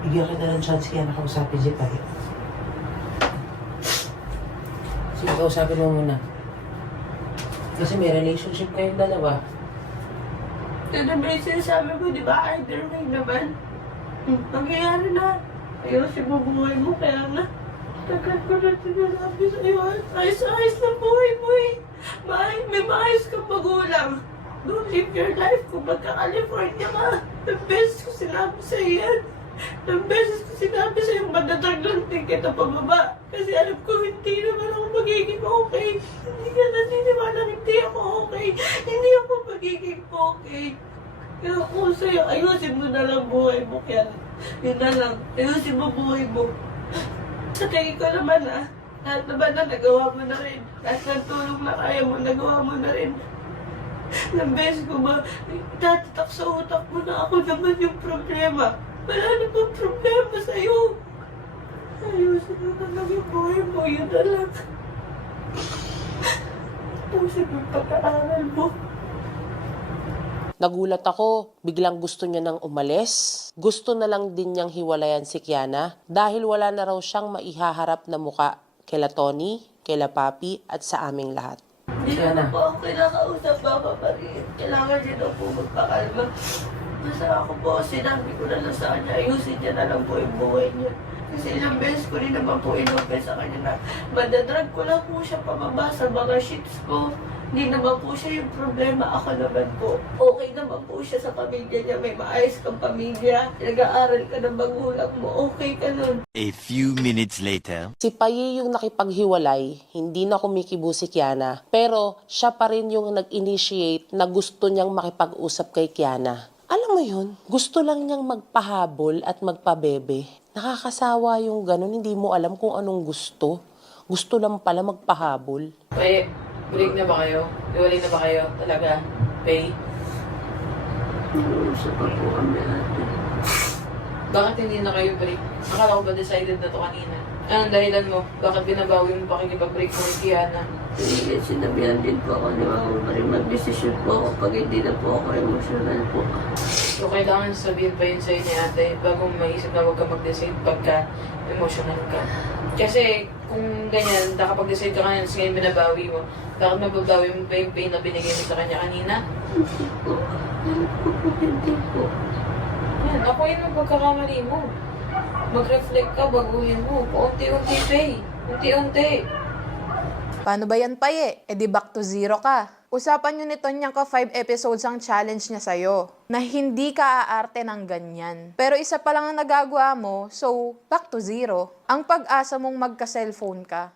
Bigyan kita ng chance kaya nakausapin si Pai. Sige, kausapin mo muna. Kasi may relationship kayong dalawa. Ito ba yung sinasabi mo, di ba? Either way naman. Nangyayari na. Ayusin mo buhay mo, kaya nga. Tagal ko na sinasabi sa'yo, ayos-ayos na buhay mo eh. May maayos kang magulang. Don't live your life kung magka-California ka. Ang beses ko sinabi sa'yo yan. Ang beses ko sinabi sa'yo, madadag lang din kita pababa. Kasi alam ko hindi naman ako magiging okay. Hindi ka naniniwala, hindi ako okay. Hindi ako magiging okay. Kaya ako sa'yo, ayusin mo na lang buhay mo, kaya yun na lang, ayusin mo buhay mo. Sa tingin ko naman lahat naman na nagawa mo na rin. Lahat ng tulong na kaya mo, nagawa mo na rin. Ilang beses ko ba, tatatak sa utak mo na ako naman yung problema. Wala namang problema sa'yo. Ayusin mo na lang yung buhay mo, yun na lang. Ayusin mo yung pag-aaral mo. Nagulat ako, biglang gusto niya nang umalis. Gusto na lang din niyang hiwalayan si Kiana dahil wala na raw siyang maihaharap na muka kila Tony, kila Papi at sa aming lahat. Hindi naman po ako kinakausap, Papa Marie. Kailangan niya daw po magpakalma. Basta ako po, sinabi ko na lang sa kanya, ayusin niya na lang po yung buhay niya. Kasi ilang beses ko rin naman po inopen sa kanya na madadrag ko lang po siya pababa sa mga sheets ko. Hindi naman po siya yung problema. Ako naman po. Okay naman po siya sa pamilya niya. May maayos kang pamilya. Nag-aaral ka ng magulang mo. Okay ka nun. A few minutes later. Si Paye yung nakipaghiwalay, hindi na kumikibo si Kiana. Pero siya pa rin yung nag-initiate na gusto niyang makipag-usap kay Kiana. Alam mo yun, gusto lang niyang magpahabol at magpabebe. Nakakasawa yung ganun, hindi mo alam kung anong gusto. Gusto lang pala magpahabol. Paye, break na ba kayo? Iwalay na ba kayo? Talaga? Paye? Sa pa po kami natin. Bakit hindi na kayo break? Akala ko ba decided na to kanina? Anong dahilan mo? Bakit binabawi mo pakikipag-break mo kay Kiana? Hindi, sinabihan din po ako ni Mama Marie. Mag-decision po ako pag hindi na po ako emotional po. So, kailangan sabihin pa yun sa'yo ni ate bago mo maisip na huwag ka mag-decide pagka emotional ka. Kasi kung ganyan, nakapag-decide ka kanina, ngayon binabawi mo, bakit mababawi mo pa yung pain na binigay mo sa kanya kanina? Hindi po. Hindi po. Yan, akuin mo pagkakamali mo. Mag-reflect ka, baguhin mo. Paunti-unti, Pay. Unti-unti. Paano ba yan, Paye? E di back to zero ka. Usapan nyo nito niyang ka 5 episodes ang challenge niya sa'yo. Na hindi ka aarte ng ganyan. Pero isa pa lang ang nagagawa mo, so back to zero. Ang pag-asa mong magka-cellphone ka.